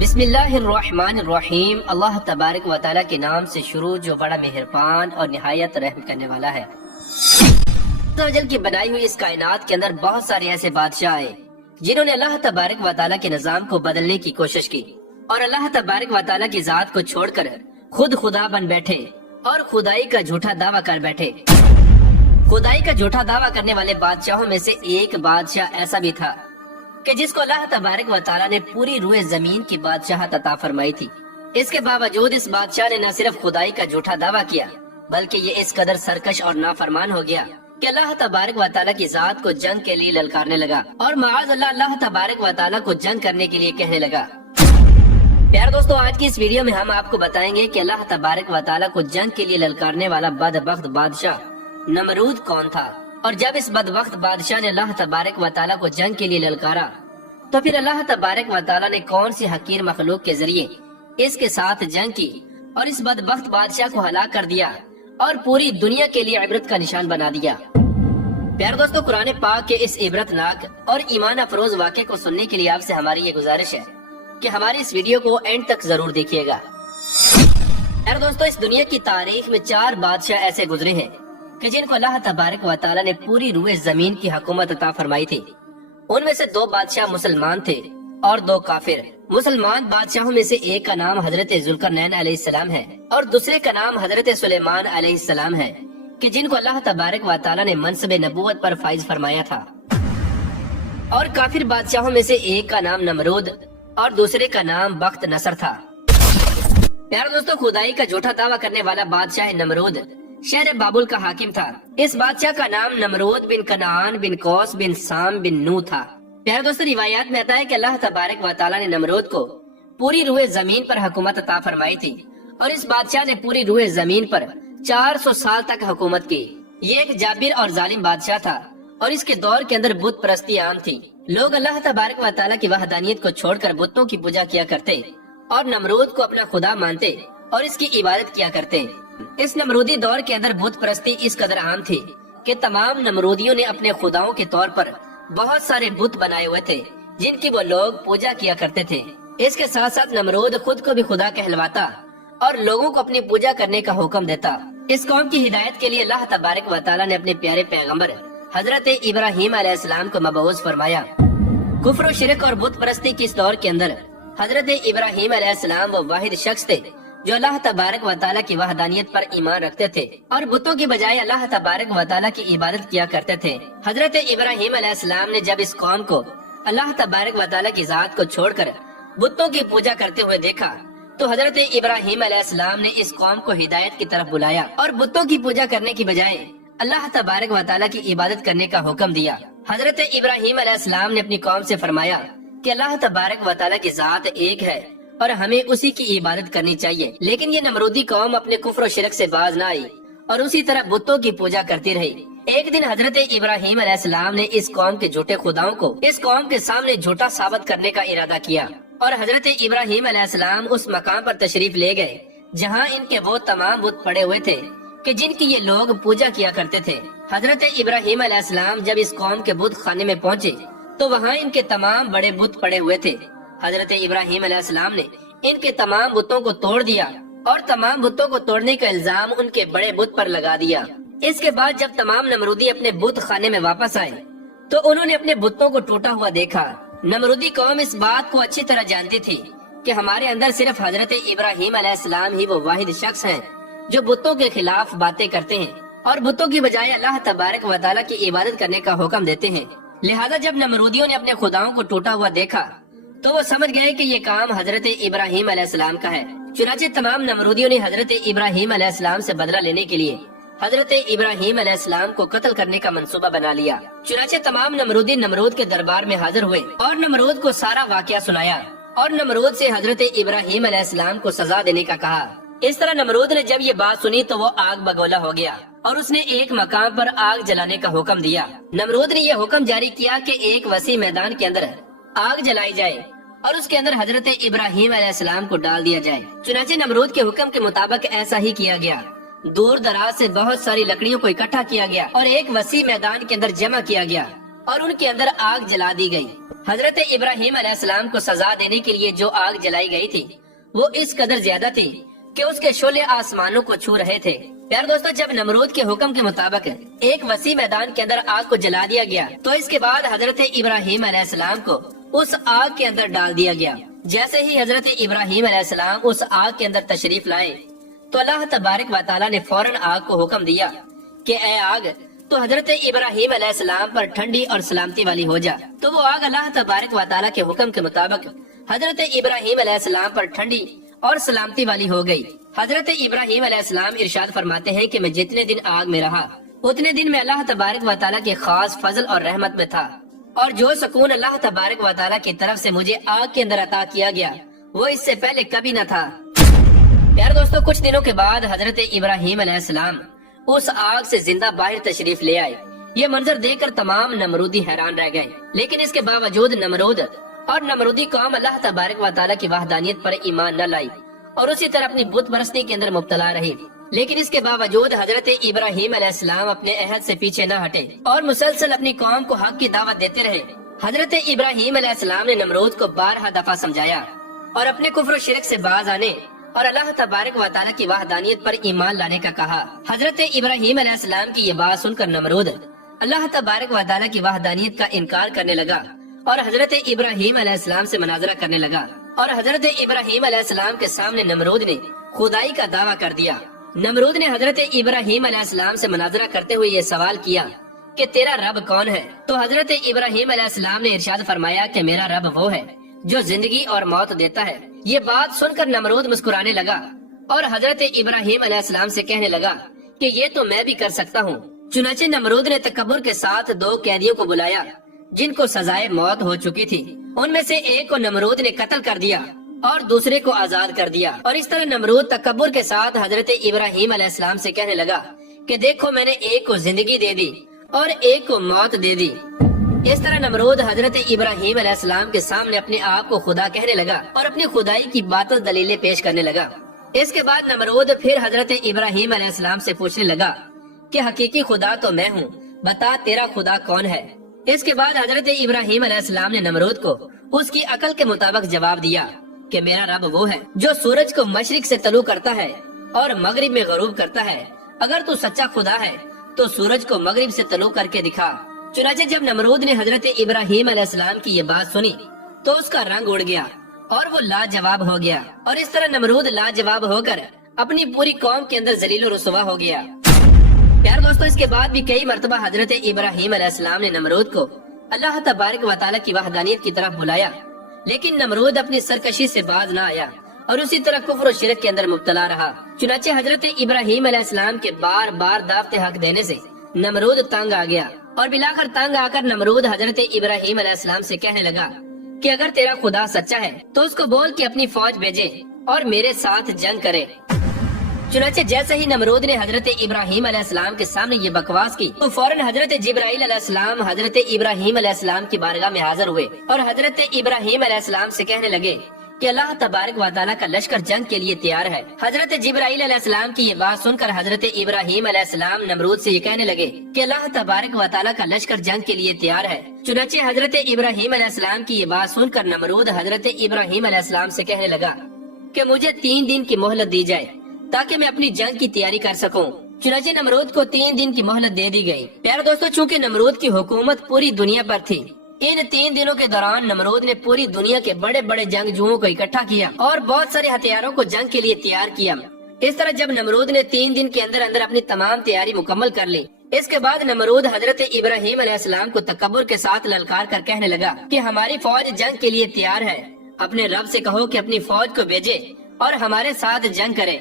بسم اللہ الرحمن الرحیم، اللہ تبارک و تعالیٰ کے نام سے شروع جو بڑا مہربان اور نہایت رحم کرنے والا ہے۔ عز کی بنائی ہوئی اس کائنات کے اندر بہت سارے ایسے بادشاہ آئے جنہوں نے اللہ تبارک و تعالیٰ کے نظام کو بدلنے کی کوشش کی اور اللہ تبارک و تعالیٰ کی ذات کو چھوڑ کر خود خدا بن بیٹھے اور خدائی کا جھوٹا دعویٰ کر بیٹھے۔ خدائی کا جھوٹا دعویٰ کرنے والے بادشاہوں میں سے ایک بادشاہ ایسا بھی تھا کہ جس کو اللہ تبارک و تعالیٰ نے پوری روئے زمین کی بادشاہت عطا فرمائی تھی۔ اس کے باوجود اس بادشاہ نے نہ صرف خدائی کا جھوٹا دعویٰ کیا بلکہ یہ اس قدر سرکش اور نافرمان ہو گیا کہ اللہ تبارک و تعالیٰ کی ذات کو جنگ کے لیے للکارنے لگا اور معاذ اللہ تبارک و تعالیٰ کو جنگ کرنے کے لیے کہنے لگا۔ پیارے دوستو، آج کی اس ویڈیو میں ہم آپ کو بتائیں گے کہ اللہ تبارک و تعالیٰ کو جنگ کے لیے للکارنے والا بدبخت بادشاہ نمرود کون تھا، اور جب اس بدبخت بادشاہ نے اللہ تبارک و تعالیٰ کو جنگ کے لیے للکارا تو پھر اللہ تبارک و تعالیٰ نے کون سی حقیر مخلوق کے ذریعے اس کے ساتھ جنگ کی اور اس بدبخت بادشاہ کو ہلاک کر دیا اور پوری دنیا کے لیے عبرت کا نشان بنا دیا۔ پیارے دوستو، قرآن پاک کے اس عبرت ناک اور ایمان افروز واقعے کو سننے کے لیے آپ سے ہماری یہ گزارش ہے کہ ہماری اس ویڈیو کو اینڈ تک ضرور دیکھیے گا۔ پیارے دوستو، اس دنیا کی تاریخ میں 4 بادشاہ ایسے گزرے ہیں کہ جن کو اللہ تبارک و تعالیٰ نے پوری روئے زمین کی حکومت عطا فرمائی تھی۔ ان میں سے 2 بادشاہ مسلمان تھے اور 2 کافر۔ مسلمان بادشاہوں میں سے ایک کا نام حضرت ذوالقرنین علیہ السلام ہے اور دوسرے کا نام حضرت سلیمان علیہ السلام ہے کہ جن کو اللہ تبارک و تعالیٰ نے منصب نبوت پر فائز فرمایا تھا۔ اور کافر بادشاہوں میں سے ایک کا نام نمرود اور دوسرے کا نام بخت نصر تھا۔ پیارے دوستو، خدائی کا جھوٹا دعویٰ کرنے والا بادشاہ نمرود شہر بابل کا حاکم تھا۔ اس بادشاہ کا نام نمرود بن کنعان بن کوس بن سام بن نو تھا۔ پیارے دوستو، روایات میں آتا ہے کہ اللہ تبارک و تعالیٰ نے نمرود کو پوری روئے زمین پر حکومت عطا فرمائی تھی اور اس بادشاہ نے پوری روئے زمین پر 400 سال تک حکومت کی۔ یہ ایک جابر اور ظالم بادشاہ تھا اور اس کے دور کے اندر بت پرستی عام تھی۔ لوگ اللہ تبارک و تعالیٰ کی وحدانیت کو چھوڑ کر بتوں کی پوجا کیا کرتے اور نمرود کو اپنا خدا مانتے اور اس کی عبادت کیا کرتے۔ اس نمرودی دور کے اندر بت پرستی اس قدر عام تھی کہ تمام نمرودیوں نے اپنے خداؤں کے طور پر بہت سارے بت بنائے ہوئے تھے جن کی وہ لوگ پوجا کیا کرتے تھے۔ اس کے ساتھ ساتھ نمرود خود کو بھی خدا کہلواتا اور لوگوں کو اپنی پوجا کرنے کا حکم دیتا۔ اس قوم کی ہدایت کے لیے اللہ تبارک و تعالیٰ نے اپنے پیارے پیغمبر حضرت ابراہیم علیہ السلام کو مبعوث فرمایا۔ کفر و شرک اور بت پرستی کے اس دور کے اندر حضرت ابراہیم علیہ السلام وہ واحد شخص تھے جو اللہ تبارک و تعالیٰ کی وحدانیت پر ایمان رکھتے تھے اور بتوں کی بجائے اللہ تبارک و تعالیٰ کی عبادت کیا کرتے تھے۔ حضرت ابراہیم علیہ السلام نے جب اس قوم کو اللہ تبارک و تعالیٰ کی ذات کو چھوڑ کر بتوں کی پوجا کرتے ہوئے دیکھا تو حضرت ابراہیم علیہ السلام نے اس قوم کو ہدایت کی طرف بلایا اور بتوں کی پوجا کرنے کی بجائے اللہ تبارک و تعالیٰ کی عبادت کرنے کا حکم دیا۔ حضرت ابراہیم علیہ السلام نے اپنی قوم سے فرمایا کہ اللہ تبارک و تعالیٰ کی ذات ایک ہے اور ہمیں اسی کی عبادت کرنی چاہیے، لیکن یہ نمرودی قوم اپنے کفر و شرک سے باز نہ آئی اور اسی طرح بتوں کی پوجا کرتی رہی۔ ایک دن حضرت ابراہیم علیہ السلام نے اس قوم کے جھوٹے خداؤں کو اس قوم کے سامنے جھوٹا ثابت کرنے کا ارادہ کیا اور حضرت ابراہیم علیہ السلام اس مقام پر تشریف لے گئے جہاں ان کے وہ تمام بت پڑے ہوئے تھے کہ جن کی یہ لوگ پوجا کیا کرتے تھے۔ حضرت ابراہیم علیہ السلام جب اس قوم کے بت خانے میں پہنچے تو وہاں ان کے تمام بڑے بت پڑے ہوئے تھے۔ حضرت ابراہیم علیہ السلام نے ان کے تمام بتوں کو توڑ دیا اور تمام بتوں کو توڑنے کا الزام ان کے بڑے بت پر لگا دیا۔ اس کے بعد جب تمام نمرودی اپنے بت خانے میں واپس آئے تو انہوں نے اپنے بتوں کو ٹوٹا ہوا دیکھا۔ نمرودی قوم اس بات کو اچھی طرح جانتی تھی کہ ہمارے اندر صرف حضرت ابراہیم علیہ السلام ہی وہ واحد شخص ہیں جو بتوں کے خلاف باتیں کرتے ہیں اور بتوں کی بجائے اللہ تبارک و تعالیٰ کی عبادت کرنے کا حکم دیتے ہیں۔ لہذا جب نمرودیوں نے اپنے خداؤں کو ٹوٹا ہوا دیکھا تو وہ سمجھ گئے کہ یہ کام حضرت ابراہیم علیہ السلام کا ہے۔ چنانچہ تمام نمرودیوں نے حضرت ابراہیم علیہ السلام سے بدلہ لینے کے لیے حضرت ابراہیم علیہ السلام کو قتل کرنے کا منصوبہ بنا لیا۔ چنانچہ تمام نمرودی نمرود کے دربار میں حاضر ہوئے اور نمرود کو سارا واقعہ سنایا اور نمرود سے حضرت ابراہیم علیہ السلام کو سزا دینے کا کہا۔ اس طرح نمرود نے جب یہ بات سنی تو وہ آگ بگولا ہو گیا اور اس نے ایک مقام پر آگ جلانے کا حکم دیا۔ نمرود نے یہ حکم جاری کیا کہ ایک وسیع میدان کے اندر آگ جلائی جائے اور اس کے اندر حضرت ابراہیم علیہ السلام کو ڈال دیا جائے۔ چنانچہ نمرود کے حکم کے مطابق ایسا ہی کیا گیا۔ دور دراز سے بہت ساری لکڑیوں کو اکٹھا کیا گیا اور ایک وسیع میدان کے اندر جمع کیا گیا اور ان کے اندر آگ جلا دی گئی۔ حضرت ابراہیم علیہ السلام کو سزا دینے کے لیے جو آگ جلائی گئی تھی وہ اس قدر زیادہ تھی کہ اس کے شعلے آسمانوں کو چھو رہے تھے۔ پیارے دوستو، جب نمرود کے حکم کے مطابق ایک وسیع میدان کے اندر آگ کو جلا دیا گیا تو اس کے بعد حضرت ابراہیم علیہ السلام کو اس آگ کے اندر ڈال دیا گیا۔ جیسے ہی حضرت ابراہیم علیہ السلام اس آگ کے اندر تشریف لائے تو اللہ تبارک و تعالیٰ نے فوراً آگ کو حکم دیا کہ اے آگ تو حضرت ابراہیم علیہ السلام پر ٹھنڈی اور سلامتی والی ہو جا۔ تو وہ آگ اللہ تبارک و تعالیٰ کے حکم کے مطابق حضرت ابراہیم علیہ السلام پر ٹھنڈی اور سلامتی والی ہو گئی۔ حضرت ابراہیم علیہ السلام ارشاد فرماتے ہیں کہ میں جتنے دن آگ میں رہا اتنے دن میں اللہ تبارک و تعالیٰ کے خاص فضل اور رحمت میں تھا، اور جو سکون اللہ تبارک و تعالیٰ کی طرف سے مجھے آگ کے اندر عطا کیا گیا وہ اس سے پہلے کبھی نہ تھا۔ پیارے دوستو، کچھ دنوں کے بعد حضرت ابراہیم علیہ السلام اس آگ سے زندہ باہر تشریف لے آئے۔ یہ منظر دیکھ کر تمام نمرودی حیران رہ گئے، لیکن اس کے باوجود نمرود اور نمرودی قوم اللہ تبارک و تعالیٰ کی وحدانیت پر ایمان نہ لائی اور اسی طرح اپنی بت پرستی کے اندر مبتلا رہی۔ لیکن اس کے باوجود حضرت ابراہیم علیہ السلام اپنے عہد سے پیچھے نہ ہٹے اور مسلسل اپنی قوم کو حق کی دعوت دیتے رہے۔ حضرت ابراہیم علیہ السلام نے نمرود کو بارہا دفعہ سمجھایا اور اپنے کفر و شرک سے باز آنے اور اللہ تبارک و تعالیٰ کی وحدانیت پر ایمان لانے کا کہا۔ حضرت ابراہیم علیہ السلام کی یہ بات سن کر نمرود اللہ تبارک و تعالیٰ کی وحدانیت کا انکار کرنے لگا اور حضرت ابراہیم علیہ السلام سے مناظرہ کرنے لگا، اور حضرت ابراہیم علیہ السلام کے سامنے نمرود نے خدائی کا دعویٰ کر دیا۔ نمرود نے حضرت ابراہیم علیہ السلام سے مناظرہ کرتے ہوئے یہ سوال کیا کہ تیرا رب کون ہے؟ تو حضرت ابراہیم علیہ السلام نے ارشاد فرمایا کہ میرا رب وہ ہے جو زندگی اور موت دیتا ہے۔ یہ بات سن کر نمرود مسکرانے لگا اور حضرت ابراہیم علیہ السلام سے کہنے لگا کہ یہ تو میں بھی کر سکتا ہوں۔ چنانچہ نمرود نے تکبر کے ساتھ 2 قیدیوں کو بلایا جن کو سزائے موت ہو چکی تھی۔ ان میں سے ایک کو نمرود نے قتل کر دیا اور دوسرے کو آزاد کر دیا، اور اس طرح نمرود تکبر کے ساتھ حضرت ابراہیم علیہ السلام سے کہنے لگا کہ دیکھو میں نے ایک کو زندگی دے دی اور ایک کو موت دے دی۔ اس طرح نمرود حضرت ابراہیم علیہ السلام کے سامنے اپنے آپ کو خدا کہنے لگا اور اپنی خدائی کی باطل دلیلیں پیش کرنے لگا۔ اس کے بعد نمرود پھر حضرت ابراہیم علیہ السلام سے پوچھنے لگا کہ حقیقی خدا تو میں ہوں، بتا تیرا خدا کون ہے؟ اس کے بعد حضرت ابراہیم علیہ السلام نے نمرود کو اس کی عقل کے مطابق جواب دیا کہ میرا رب وہ ہے جو سورج کو مشرق سے طلوع کرتا ہے اور مغرب میں غروب کرتا ہے۔ اگر تو سچا خدا ہے تو سورج کو مغرب سے طلوع کر کے دکھا۔ چنانچہ جب نمرود نے حضرت ابراہیم علیہ السلام کی یہ بات سنی تو اس کا رنگ اڑ گیا اور وہ لاجواب ہو گیا، اور اس طرح نمرود لاجواب ہو کر اپنی پوری قوم کے اندر ذلیل و رسوا ہو گیا۔ پیارے دوستو، اس کے بعد بھی کئی مرتبہ حضرت ابراہیم علیہ السلام نے نمرود کو اللہ تبارک و تعالیٰ کی وحدانیت کی طرف بلایا، لیکن نمرود اپنی سرکشی سے باز نہ آیا اور اسی طرح کفر و شرک کے اندر مبتلا رہا۔ چنانچہ حضرت ابراہیم علیہ السلام کے بار بار دعوت حق دینے سے نمرود تنگ آ گیا، اور بلاخر تنگ آ کر نمرود حضرت ابراہیم علیہ السلام سے کہنے لگا کہ اگر تیرا خدا سچا ہے تو اس کو بول کہ اپنی فوج بھیجے اور میرے ساتھ جنگ کرے۔ چنانچہ جیسے ہی نمرود نے حضرت ابراہیم علیہ السلام کے سامنے یہ بکواس کی تو فوراً حضرت جبرائیل علیہ السلام حضرت ابراہیم علیہ السلام کی بارگاہ میں حاضر ہوئے اور حضرت ابراہیم علیہ السلام سے کہنے لگے کہ اللہ تبارک و تعالیٰ کا لشکر جنگ کے لیے تیار ہے۔ حضرت جبرائیل علیہ السلام کی یہ بات سن کر حضرت ابراہیم علیہ السلام نمرود سے یہ کہنے لگے کہ اللہ تبارک و تعالیٰ کا لشکر جنگ کے لیے تیار ہے۔ چنانچہ حضرت ابراہیم علیہ السلام کی یہ بات سن کر نمرود حضرت ابراہیم علیہ السلام سے کہنے لگا کہ مجھے 3 دن کی مہلت دی جائے تاکہ میں اپنی جنگ کی تیاری کر سکوں۔ چنانچہ نمرود کو 3 دن کی مہلت دے دی گئی۔ پیارے دوستو، چونکہ نمرود کی حکومت پوری دنیا پر تھی، ان 3 دنوں کے دوران نمرود نے پوری دنیا کے بڑے بڑے جنگجوؤں کو اکٹھا کیا اور بہت سارے ہتھیاروں کو جنگ کے لیے تیار کیا۔ اس طرح جب نمرود نے 3 دن کے اندر اندر اپنی تمام تیاری مکمل کر لی، اس کے بعد نمرود حضرت ابراہیم علیہ السلام کو تکبر کے ساتھ للکار کر کہنے لگا کہ ہماری فوج جنگ کے لیے تیار ہے، اپنے رب سے کہو کہ اپنی فوج کو بھیجے اور ہمارے ساتھ جنگ کرے۔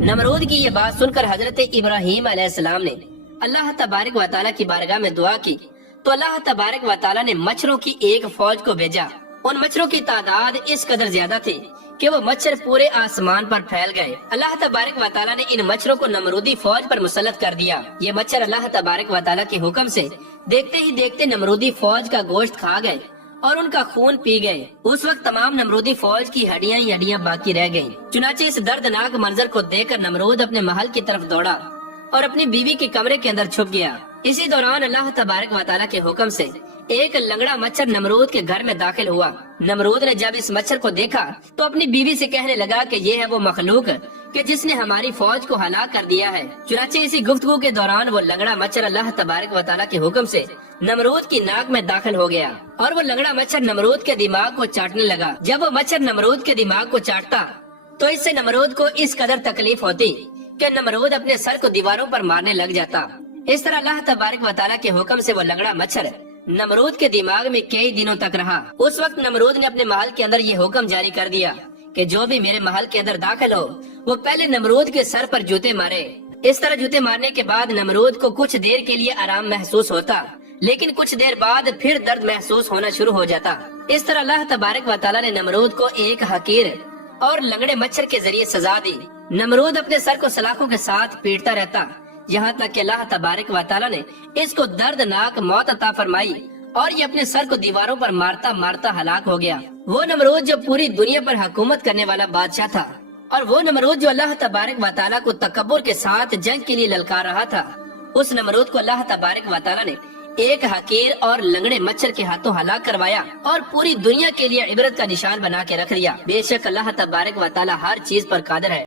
نمرود کی یہ بات سن کر حضرت ابراہیم علیہ السلام نے اللہ تبارک و تعالیٰ کی بارگاہ میں دعا کی تو اللہ تبارک و تعالیٰ نے مچھروں کی ایک فوج کو بھیجا۔ ان مچھروں کی تعداد اس قدر زیادہ تھی کہ وہ مچھر پورے آسمان پر پھیل گئے۔ اللہ تبارک و تعالیٰ نے ان مچھروں کو نمرودی فوج پر مسلط کر دیا۔ یہ مچھر اللہ تبارک و تعالیٰ کے حکم سے دیکھتے ہی دیکھتے نمرودی فوج کا گوشت کھا گئے اور ان کا خون پی گئے۔ اس وقت تمام نمرودی فوج کی ہڈیاں ہی ہڈیاں باقی رہ گئیں۔ چنانچہ اس دردناک منظر کو دیکھ کر نمرود اپنے محل کی طرف دوڑا اور اپنی بیوی کے کمرے کے اندر چھپ گیا۔ اسی دوران اللہ تبارک و تعالیٰ کے حکم سے ایک لنگڑا مچھر نمرود کے گھر میں داخل ہوا۔ نمرود نے جب اس مچھر کو دیکھا تو اپنی بیوی سے کہنے لگا کہ یہ ہے وہ مخلوق کہ جس نے ہماری فوج کو ہلاک کر دیا ہے۔ چنانچہ اسی گفتگو کے دوران وہ لنگڑا مچھر اللہ تبارک و تعالیٰ کے حکم سے نمرود کی ناک میں داخل ہو گیا اور وہ لنگڑا مچھر نمرود کے دماغ کو چاٹنے لگا۔ جب وہ مچھر نمرود کے دماغ کو چاٹتا تو اس سے نمرود کو اس قدر تکلیف ہوتی کہ نمرود اپنے سر کو دیواروں پر مارنے لگ جاتا۔ اس طرح اللہ تبارک و تعالیٰ کے حکم سے وہ لنگڑا مچھر نمرود کے دماغ میں کئی دنوں تک رہا۔ اس وقت نمرود نے اپنے محل کے اندر یہ حکم جاری کر دیا کہ جو بھی میرے محل کے اندر داخل ہو وہ پہلے نمرود کے سر پر جوتے مارے۔ اس طرح جوتے مارنے کے بعد نمرود کو کچھ دیر کے لیے آرام محسوس ہوتا، لیکن کچھ دیر بعد پھر درد محسوس ہونا شروع ہو جاتا۔ اس طرح اللہ تبارک و تعالیٰ نے نمرود کو ایک حقیر اور لنگڑے مچھر کے ذریعے سزا دی۔ نمرود اپنے سر کو سلاخوں کے ساتھ پیٹتا رہتا یہاں تک کہ اللہ تبارک و تعالیٰ نے اس کو دردناک موت عطا فرمائی اور یہ اپنے سر کو دیواروں پر مارتا مارتا ہلاک ہو گیا۔ وہ نمرود جو پوری دنیا پر حکومت کرنے والا بادشاہ تھا، اور وہ نمرود جو اللہ تبارک و تعالیٰ کو تکبر کے ساتھ جنگ کے لیے للکار رہا تھا، اس نمرود کو اللہ تبارک و تعالیٰ نے ایک حقیر اور لنگڑے مچھر کے ہاتھوں ہلاک کروایا اور پوری دنیا کے لیے عبرت کا نشان بنا کے رکھ دیا۔ بے شک اللہ تبارک و تعالیٰ ہر چیز پر قادر ہے۔